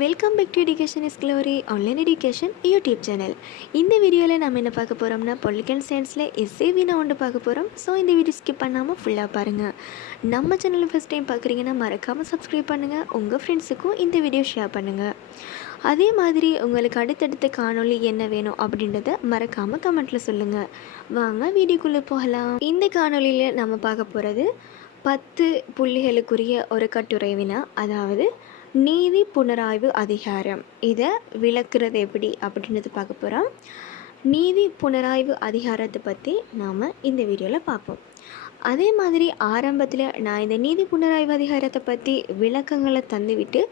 Welcome back to education is glory online education YouTube channel இந்த வீடியோவில் நம்ம என்ன பார்க்க போகிறோம்னா பொலிட்டிக்கல் சயின்ஸில் எஸ்ஏ வினா ஒன்று பார்க்க போகிறோம் ஸோ இந்த வீடியோ ஸ்கிப் பண்ணாமல் ஃபுல்லாக பாருங்கள் நம்ம சேனலில் ஃபஸ்ட் டைம் பார்க்குறீங்கன்னா மறக்காமல் சப்ஸ்கிரைப் பண்ணுங்கள் உங்கள் ஃப்ரெண்ட்ஸுக்கும் இந்த வீடியோ ஷேர் பண்ணுங்கள் அதே மாதிரி உங்களுக்கு அடுத்தடுத்த காணொளி என்ன வேணும் அப்படின்றத மறக்காமல் கமெண்ட்டில் சொல்லுங்கள் வாங்க வீடியோக்குள்ளே போகலாம். இந்த காணொலியில் நம்ம பார்க்க போகிறது பத்து புள்ளிகளுக்குரிய ஒரு கட்டுரை வினா. அதாவது நீதி புனராய்வு அதிகாரம். இதை விளக்குறது எப்படி அப்படின்றது பார்க்க போகிறோம் நீதி புனராய்வு அதிகாரத்தை பற்றி நாம் இந்த வீடியோவில் பார்ப்போம். அதே மாதிரி ஆரம்பத்தில் நான் இந்த நீதி புனராய்வு அதிகாரத்தை பற்றி விளக்கங்களை தந்துவிட்டு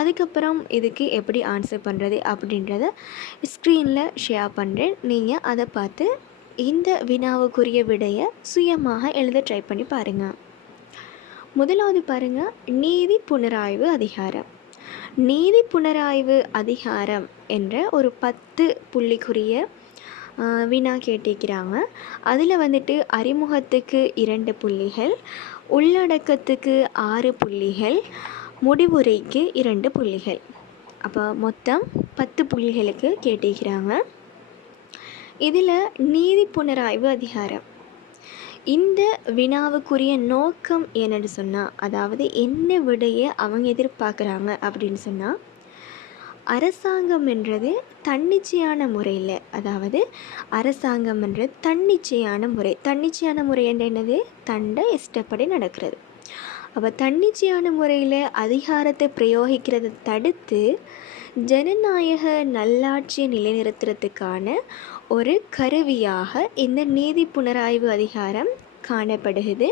அதுக்கப்புறம் இதுக்கு எப்படி ஆன்சர் பண்ணுறது அப்படின்றத ஸ்க்ரீனில் ஷேர் பண்ணுறேன் நீங்கள் அதை பார்த்து இந்த வினாவுக்குரிய விடையை சுயமாக எழுத ட்ரை பண்ணி பாருங்கள் முதலாவது பாருங்கள் நீதி புனராய்வு அதிகாரம். நீதி புனராய்வு அதிகாரம் என்ற ஒரு பத்து புள்ளிக்குரிய வினா கேட்டிருக்கிறாங்க. அதில் வந்துட்டு அறிமுகத்துக்கு இரண்டு புள்ளிகள் உள்ளடக்கத்துக்கு ஆறு புள்ளிகள் முடிவுரைக்கு இரண்டு புள்ளிகள். அப்போ மொத்தம் பத்து புள்ளிகளுக்கு கேட்டிருக்கிறாங்க. இதில் நீதி புனராய்வு அதிகாரம். இந்த வினாவுக்குரிய நோக்கம் என்னன்னு சொன்னால் அதாவது என்ன விடையை அவங்க எதிர்பார்க்குறாங்க அப்படின்னு சொன்னால் அரசாங்கம் என்றது தன்னிச்சையான முறையில் அதாவது அரசாங்கம் என்றது தன்னிச்சையான முறை. தன்னிச்சையான முறை என்ற என்னது? தண்டை இஷ்டப்படி நடக்கிறது. அப்போ தன்னிச்சையான முறையில் அதிகாரத்தை பிரயோகிக்கிறதை தடுத்து ஜனநாயக நல்லாட்சியை நிலைநிறுத்துறதுக்கான ஒரு கருவியாக இந்த நீதி புனராய்வு அதிகாரம் காணப்படுகிறது.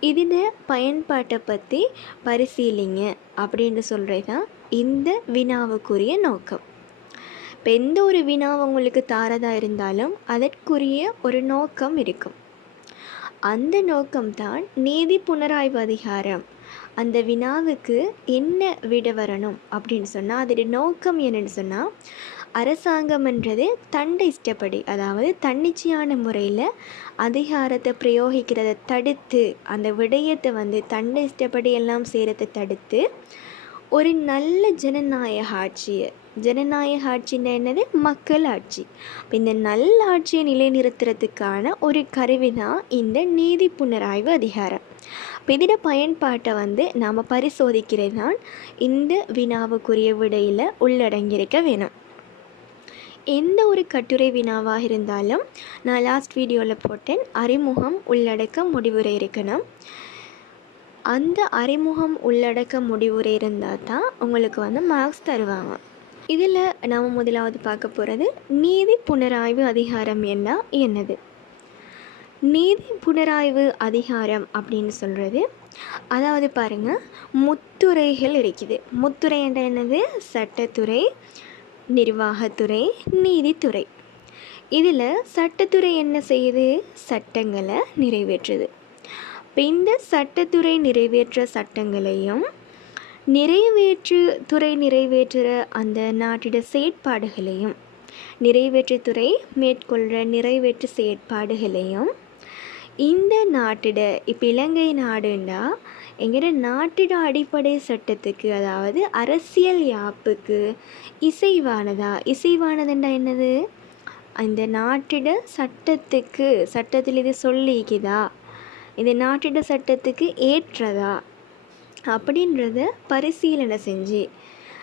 இதில் பயன்பாட்டை பற்றி பரிசீலிங்க அப்படின்னு சொல்கிறது தான் இந்த வினாவுக்குரிய நோக்கம். இப்போ எந்த ஒரு வினாவை உங்களுக்கு தாரதா இருந்தாலும் அதற்குரிய ஒரு நோக்கம் இருக்கும். அந்த நோக்கம்தான் நீதி புனராய்வு அதிகாரம் அந்த வினாவுக்கு என்ன விட வரணும் அப்படின்னு சொன்னால் அதோடைய நோக்கம் என்னன்னு சொன்னால் அரசாங்கம்ன்றது தண்டை இஷ்டப்படி அதாவது தன்னிச்சையான முறையில் அதிகாரத்தை பிரயோகிக்கிறத தடுத்து அந்த விடயத்தை வந்து தண்டை இஷ்டப்படி எல்லாம் செய்கிறத தடுத்து ஒரு நல்ல ஜனநாயக ஆட்சியை ஜனநாயக ஆட்சின்னா என்னது? மக்கள் ஆட்சி. இப்போ இந்த நல்ல ஆட்சியை நிலைநிறுத்துறதுக்கான ஒரு கருவி தான் இந்த நீதி புனராய்வு அதிகாரம். இப்போ இதோட பயன்பாட்டை வந்து நாம் பரிசோதிக்கிறது தான் இந்த வினாவுக்குரிய விடையில் உள்ளடங்கியிருக்க வேணும். எந்த ஒரு கட்டுரை வினாவாக இருந்தாலும் நான் லாஸ்ட் வீடியோவில் போட்டேன். அறிமுகம் உள்ளடக்க முடிவுரை இருக்கணும். அந்த அறிமுகம் உள்ளடக்க முடிவுரை இருந்தால் தான் உங்களுக்கு வந்து மார்க்ஸ் தருவாங்க. இதில் நாம் முதலாவது பார்க்க போகிறது நீதி புனராய்வு அதிகாரம் என்ன? என்னது? நீதி புனராய்வு அதிகாரம் அப்படின்னு சொல்கிறது அதாவது பாருங்கள் முத்துறைகள் இருக்குது. முத்துறை என்ற என்னது? சட்டத்துறை நிர்வாகத்துறை நீதித்துறை. இதில் சட்டத்துறை என்ன செய்யுது? சட்டங்களை நிறைவேற்றுது. இப்போ இந்த சட்டத்துறை நிறைவேற்ற சட்டங்களையும் நிறைவேற்று துறை நிறைவேற்றுகிற அந்த நாட்டிட செயற்பாடுகளையும் நிறைவேற்றுத்துறை மேற்கொள்கிற நிறைவேற்று செயற்பாடுகளையும் இந்த நாட்டிட இப்போ இலங்கை நாடுண்டா எங்கிற நாட்டிட அடிப்படை சட்டத்துக்கு அதாவது அரசியல் யாப்புக்கு இசைவானதா? இசைவானதுண்டா என்னது? இந்த நாட்டிட சட்டத்துக்கு சட்டத்தில் இது சொல்லிக்குதா? இந்த நாட்டிட சட்டத்துக்கு ஏற்றதா? அப்படின்றத பரிசீலனை செஞ்சு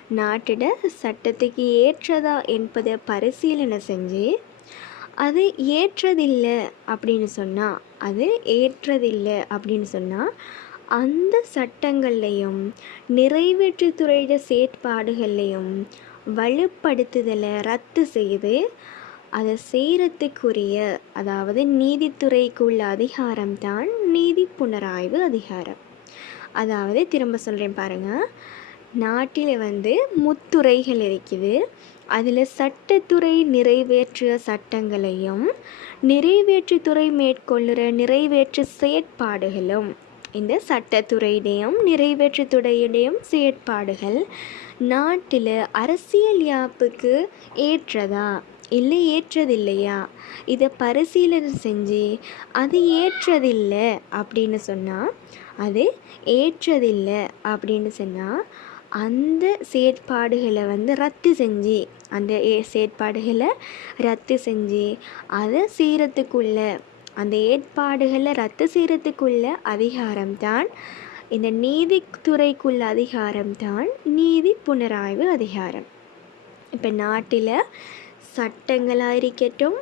நாட்டிட சட்டத்துக்கு ஏற்றதா என்பதை பரிசீலனை செஞ்சு அது ஏற்றதில்லை அப்படின்னு சொன்னால் அது ஏற்றதில்லை அப்படின்னு சொன்னால் அந்த சட்டங்கள்லையும் நிறைவேற்றுத்துறையிட செயற்பாடுகள்லையும் வலுப்படுத்துதலை ரத்து செய்து அதை செய்கிறதுக்குரிய அதாவது நீதித்துறைக்குள்ள அதிகாரம்தான் நீதி புனராய்வு அதிகாரம். அதாவது திரும்ப சொல்கிறேன் பாருங்கள் நாட்டில் வந்து முத்துறைகள் இருக்குது. அதில் சட்டத்துறை நிறைவேற்றிய சட்டங்களையும் நிறைவேற்றுத்துறை மேற்கொள்ளுற நிறைவேற்று செயற்பாடுகளும் இந்த சட்டத்துறையிடையும் நிறைவேற்றுத்துறையுடையும் செயற்பாடுகள் நாட்டில் அரசியல் யாப்புக்கு ஏற்றதா? இல்லை ஏற்றதில்லையா இதை பரிசீலனை செஞ்சு அது ஏற்றதில்லை அப்படின்னு சொன்னால் அது ஏற்றதில்லை அப்படின்னு சொன்னால் அந்த செயற்பாடுகளை வந்து ரத்து செஞ்சு அந்த ஏ செயற்பாடுகளை ரத்து செஞ்சு அதை செய்கிறதுக்குள்ள அந்த ஏற்பாடுகளை ரத்து செய்கிறதுக்குள்ள அதிகாரம்தான் இந்த நீதித்துறைக்குள்ள அதிகாரம்தான் நீதி புனராய்வு அதிகாரம். இப்போ நாட்டில் சட்டங்களாக இருக்கட்டும்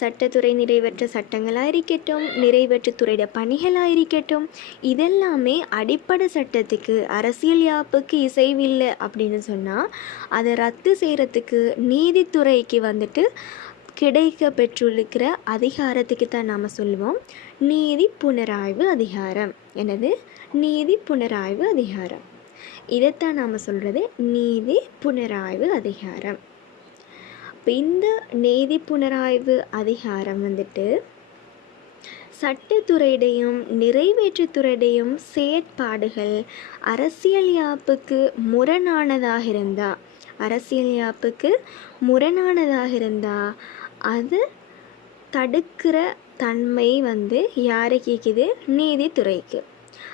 சட்டத்துறை நிறைவேற்ற சட்டங்களாக இருக்கட்டும் நிறைவேற்றுத்துறையோட பணிகளாக இருக்கட்டும் இதெல்லாமே அடிப்படை சட்டத்துக்கு அரசியல் யாப்புக்கு இசைவில்லை அப்படின்னு சொன்னால் அதை ரத்து செய்கிறதுக்கு நீதித்துறைக்கு வந்துட்டு கிடைக்க பெற்றுள்ளிருக்கிற அதிகாரத்துக்கு தான் நாம் சொல்லுவோம். நீதி புனராய்வு அதிகாரம். எனது நீதி புனராய்வு அதிகாரம். இதைத்தான் நாம் சொல்கிறது நீதி புனராய்வு அதிகாரம். இப்போ இந்த நீதி புனராய்வு அதிகாரம் வந்துட்டு சட்டத்துறையுடையும் நிறைவேற்றுத்துறையுடையும் செயற்பாடுகள் அரசியல் யாப்புக்கு முரணானதாக இருந்தால் அரசியல் யாப்புக்கு முரணானதாக இருந்தால் அது தடுக்கிற தன்மை வந்து யாருக்கு நீதித்துறைக்கு.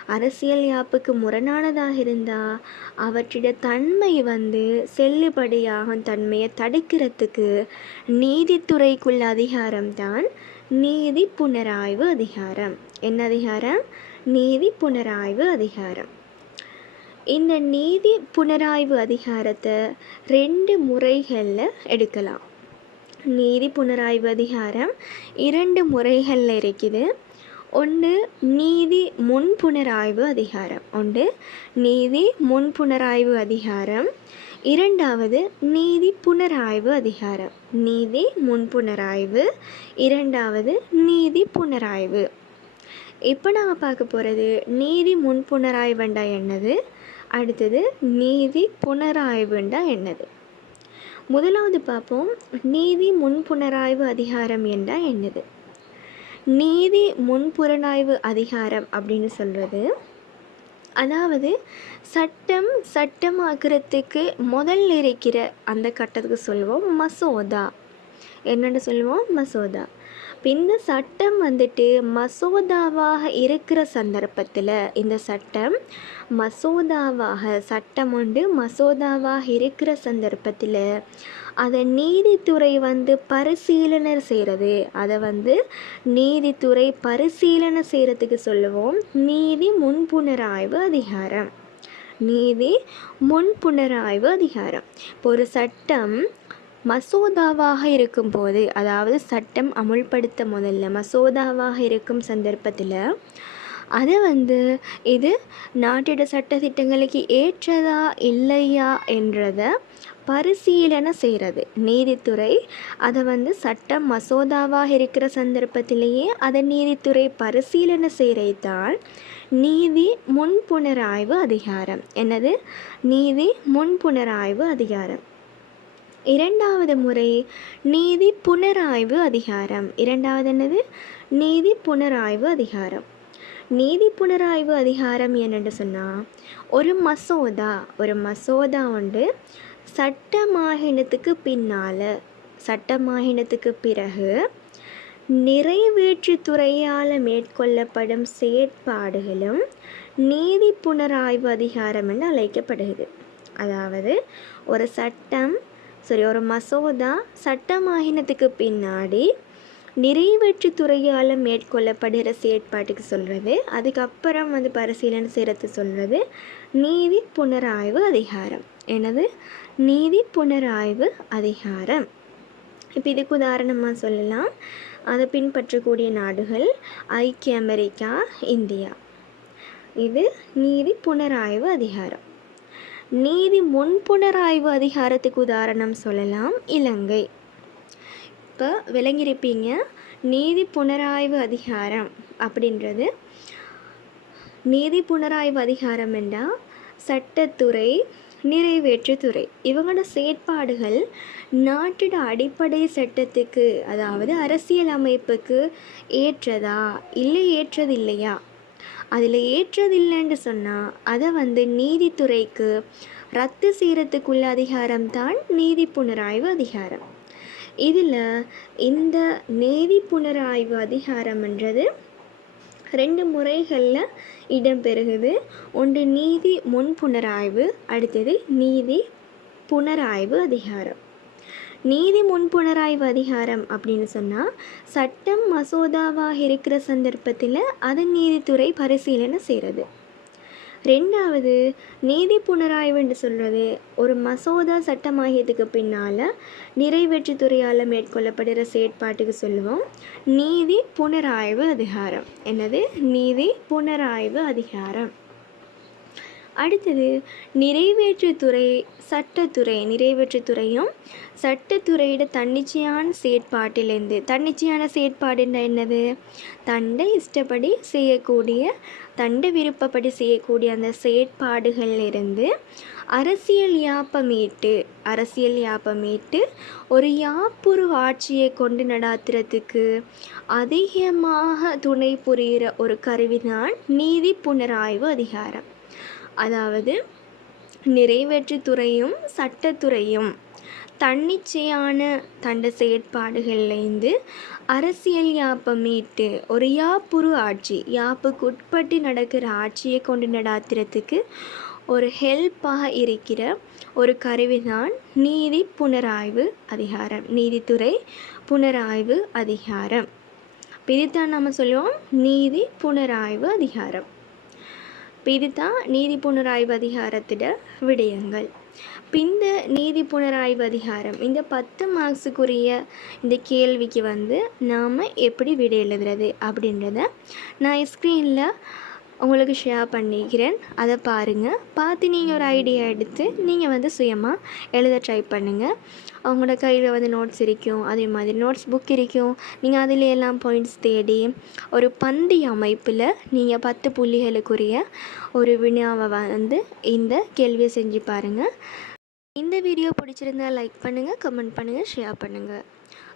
அரசியல் யாப்புக்கு முரணானதாக இருந்தால் அவற்றிட தன்மை வந்து செல்லுபடியாகும் தன்மையை தடுக்கிறதுக்கு நீதித்துறைக்குள்ள அதிகாரம்தான் நீதி புனராய்வு அதிகாரம். என்ன அதிகாரம்? நீதி புனராய்வு அதிகாரம். இந்த நீதி புனராய்வு அதிகாரத்தை ரெண்டு முறைகளில் எடுக்கலாம். நீதி புனராய்வு அதிகாரம் இரண்டு முறைகளில் இருக்குது. ஒன்று நீதி முன்புணராய்வு அதிகாரம். ஒன்று நீதி முன்புணராய்வு அதிகாரம். இரண்டாவது நீதி புனராய்வு அதிகாரம். நீதி முன்புணராய்வு. இரண்டாவது நீதி புனராய்வு. இப்போ நாம் பார்க்க போகிறது நீதி முன்புணராய்வுண்டா என்னது? அடுத்தது நீதி புனராய்வுண்டா என்னது? முதலாவது பார்ப்போம் நீதி முன்புணராய்வு அதிகாரம் என்றால் என்னது? நீதி முன்புறனாய்வு அதிகாரம் அப்படின்னு சொல்கிறது அதாவது சட்டம் சட்டமாக்குறதுக்கு முதல்ல இருக்கிற அந்த கட்டத்துக்கு சொல்லுவோம் மசோதா. என்னென்னு சொல்லுவோம் மசோதா. இந்த சட்டம் வந்துட்டு மசோதாவாக இருக்கிற சந்தர்ப்பத்தில் இந்த சட்டம் மசோதாவாக சட்டம் உண்டு மசோதாவாக இருக்கிற சந்தர்ப்பத்தில் அதை நீதித்துறை வந்து பரிசீலனை செய்கிறது அதை வந்து நீதித்துறை பரிசீலனை செய்கிறதுக்கு சொல்லுவோம் நீதி முன்புணராய்வு அதிகாரம். நீதி முன்புணராய்வு அதிகாரம். இப்போ ஒரு சட்டம் மசோதாவாக இருக்கும்போது அதாவது சட்டம் அமுல்படுத்த முதல்ல மசோதாவாக இருக்கும் சந்தர்ப்பத்தில் அதை வந்து இது நாட்டிட சட்டத்திட்டங்களுக்கு ஏற்றதா இல்லையா என்றதை பரிசீலனை செய்கிறது நீதித்துறை அதை வந்து சட்டம் மசோதாவாக இருக்கிற சந்தர்ப்பத்திலேயே அதை நீதித்துறை பரிசீலனை செய்கிறதான் நீதி முன்புணராய்வு அதிகாரம். என்னது? நீதி முன்புணராய்வு அதிகாரம். இரண்டாவது முறை நீதி புனராய்வு அதிகாரம். இரண்டாவது என்னது? நீதி புனராய்வு அதிகாரம். நீதி புனராய்வு அதிகாரம் என்னென்று சொன்னால் ஒரு மசோதா ஒரு மசோதா உண்டு. சட்டமாகினத்துக்கு பின்னால் சட்டமாகினத்துக்கு பிறகு நிறைவேற்றுத்துறையால் மேற்கொள்ளப்படும் செயற்பாடுகளும் நீதி புனராய்வு அதிகாரம் என்று அழைக்கப்படுகிறது. அதாவது ஒரு சட்டம் சரி ஒரு மசோதா சட்டமாகினத்துக்கு பின்னாடி நிறைவேற்று துறையால் மேற்கொள்ளப்படுகிற செயற்பாட்டுக்கு சொல்கிறது அதுக்கப்புறம் வந்து பரிசீலனை செய்கிறது சொல்கிறது நீதி புனராய்வு அதிகாரம். எனது நீதி புனராய்வு அதிகாரம். இப்போ இதுக்கு உதாரணமாக சொல்லலாம். அதை பின்பற்றக்கூடிய நாடுகள் ஐக்கிய அமெரிக்கா இந்தியா. இது நீதி புனராய்வு அதிகாரம். நீதி முன்புணராய்வு அதிகாரத்துக்கு உதாரணம் சொல்லலாம். இலங்கை. இப்போ விளங்கியிருப்பீங்க. நீதி புனராய்வு அதிகாரம் அப்படின்றது. நீதி புனராய்வு அதிகாரம் என்றால் சட்டத்துறை நிறைவேற்றுத்துறை இவங்களோட செயற்பாடுகள் நாட்டோட அடிப்படை சட்டத்துக்கு அதாவது அரசியல் அமைப்புக்கு ஏற்றதா இல்லை ஏற்றது இல்லையா அதில் ஏற்றதில்லைன்னு சொன்னால் அதை வந்து நீதித்துறைக்கு ரத்து செய்கிறதுக்குள்ள அதிகாரம் தான் நீதி புனராய்வு அதிகாரம். இதில் இந்த நீதி புனராய்வு அதிகாரம்ன்றது ரெண்டு முறைகளில் இடம்பெறுகுது ஒன்று நீதி முன்புணராய்வு அடுத்தது நீதி புனராய்வு அதிகாரம். நீதி முன்புணராய்வு அதிகாரம் அப்படின்னு சொன்னால் சட்டம் மசோதாவாக இருக்கிற சந்தர்ப்பத்தில் அதன் நீதித்துறை பரிசீலனை செய்கிறது ரெண்டாவது நீதி புனராய்வுன்னு சொல்கிறது ஒரு மசோதா சட்டமாகியதுக்கு பின்னால் நிறைவேற்றுத்துறையால் மேற்கொள்ளப்படுகிற செயற்பாட்டுக்கு சொல்லுவோம். நீதி புனராய்வு அதிகாரம். என்னது? நீதி புனராய்வு அதிகாரம். அடுத்தது நிறைவேற்றுத்துறை சட்டத்துறை. நிறைவேற்றுத்துறையும் சட்டத்துறையிட தன்னிச்சையான செயற்பாட்டிலேருந்து. தன்னிச்சையான செயற்பாடுன்னா என்னது? தண்டை இஷ்டப்படி செய்யக்கூடிய தண்டை விருப்பப்படி செய்யக்கூடிய அந்த செயற்பாடுகளிலிருந்து அரசியல் யாப்பமீட்டு அரசியல் யாப்பமீட்டு ஒரு யாப்புரு ஆட்சியை கொண்டு நடாத்துறதுக்கு அதிகமாக துணை புரிகிற ஒரு கருவிதான் நீதி புனராய்வு அதிகாரம். அதாவது நிறைவேற்றுத்துறையும் சட்டத்துறையும் தன்னிச்சையான தண்ட செயற்பாடுகள்லேருந்து அரசியல் யாப்பை மீட்டு ஒரு யாப்புரு ஆட்சி யாப்புக்கு உட்பட்டு நடக்கிற ஆட்சியை கொண்டு நடாத்துறதுக்கு ஒரு ஹெல்ப்பாக இருக்கிற ஒரு கருவிதான் நீதி புனராய்வு அதிகாரம் நீதித்துறை புனராய்வு அதிகாரம். இதுதான் நம்ம சொல்லுவோம் நீதி புனராய்வு அதிகாரம். இது தான் நீதி புனராய்வு அதிகாரத்திட விடயங்கள். இந்த நீதி புனராய்வு அதிகாரம் இந்த பத்து மார்க்ஸுக்குரிய இந்த கேள்விக்கு வந்து நாம் எப்படி விடை எழுதுறது அப்படின்றத நான் ஸ்க்ரீனில் உங்களுக்கு ஷேர் பண்ணிக்கிறேன். அதை பாருங்கள் பார்த்து நீங்கள் ஒரு ஐடியா எடுத்து நீங்கள் வந்து சுயமாக எழுத ட்ரை பண்ணுங்கள் அவங்களோட கையில் வந்து நோட்ஸ் இருக்கும். அதே மாதிரி நோட்ஸ் புக் இருக்கும். நீங்கள் அதில் எல்லாம் பாயிண்ட்ஸ் தேடி ஒரு பந்தி அமைப்பில் நீங்கள் பத்து புள்ளிகளுக்குரிய ஒரு வினாவை வந்து இந்த கேள்வியை செஞ்சு பாருங்கள் இந்த வீடியோ பிடிச்சிருந்தா லைக் பண்ணுங்கள் கமெண்ட் பண்ணுங்கள் ஷேர் பண்ணுங்கள்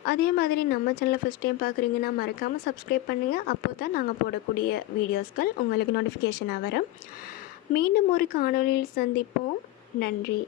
அதே மாதிரி நம்ம சேனலை ஃபஸ்ட் டைம் பார்க்குறீங்கன்னா மறக்காமல் சப்ஸ்கிரைப் பண்ணுங்கள் அப்போ தான் நாங்கள் போடக்கூடிய வீடியோஸ்கள் உங்களுக்கு நோட்டிஃபிகேஷனாக வரும். மீண்டும் ஒரு காணொலியில் சந்திப்போம். நன்றி.